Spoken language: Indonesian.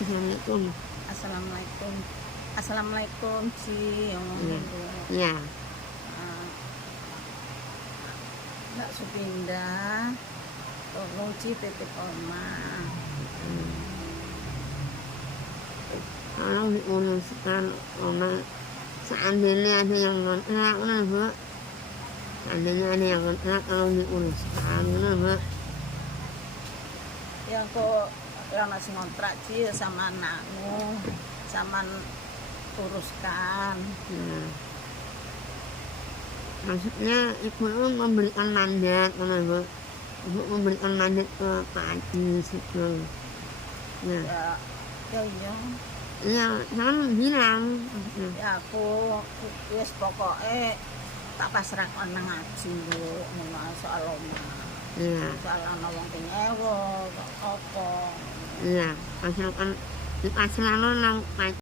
Assalamualaikum. Assalamualaikum. Assalamualaikum, Ci. Iya. Iya. Mbak Supinda, tolong Ci titip oma. Tolong diuruskan oma. Seandainya ada yang kontrak, Bu. Seandainya ada yang kontrak, tolong diuruskan, Bu. Yang kok yang masih ngontrak Ci sama anakmu, sama uruskan. Nah, maksudnya ibu memberikan mandat, Bu. Ibu memberikan mandat ke Pak Haji gitu. Nah, Ya. iya, jangan bilang. Ya aku wis pokoknya tak pasrahkan nang Haji Bu, soal oma. Iya. Soal ana wong penyewa, apa. Iya, pasrahkan dipasrahkan nang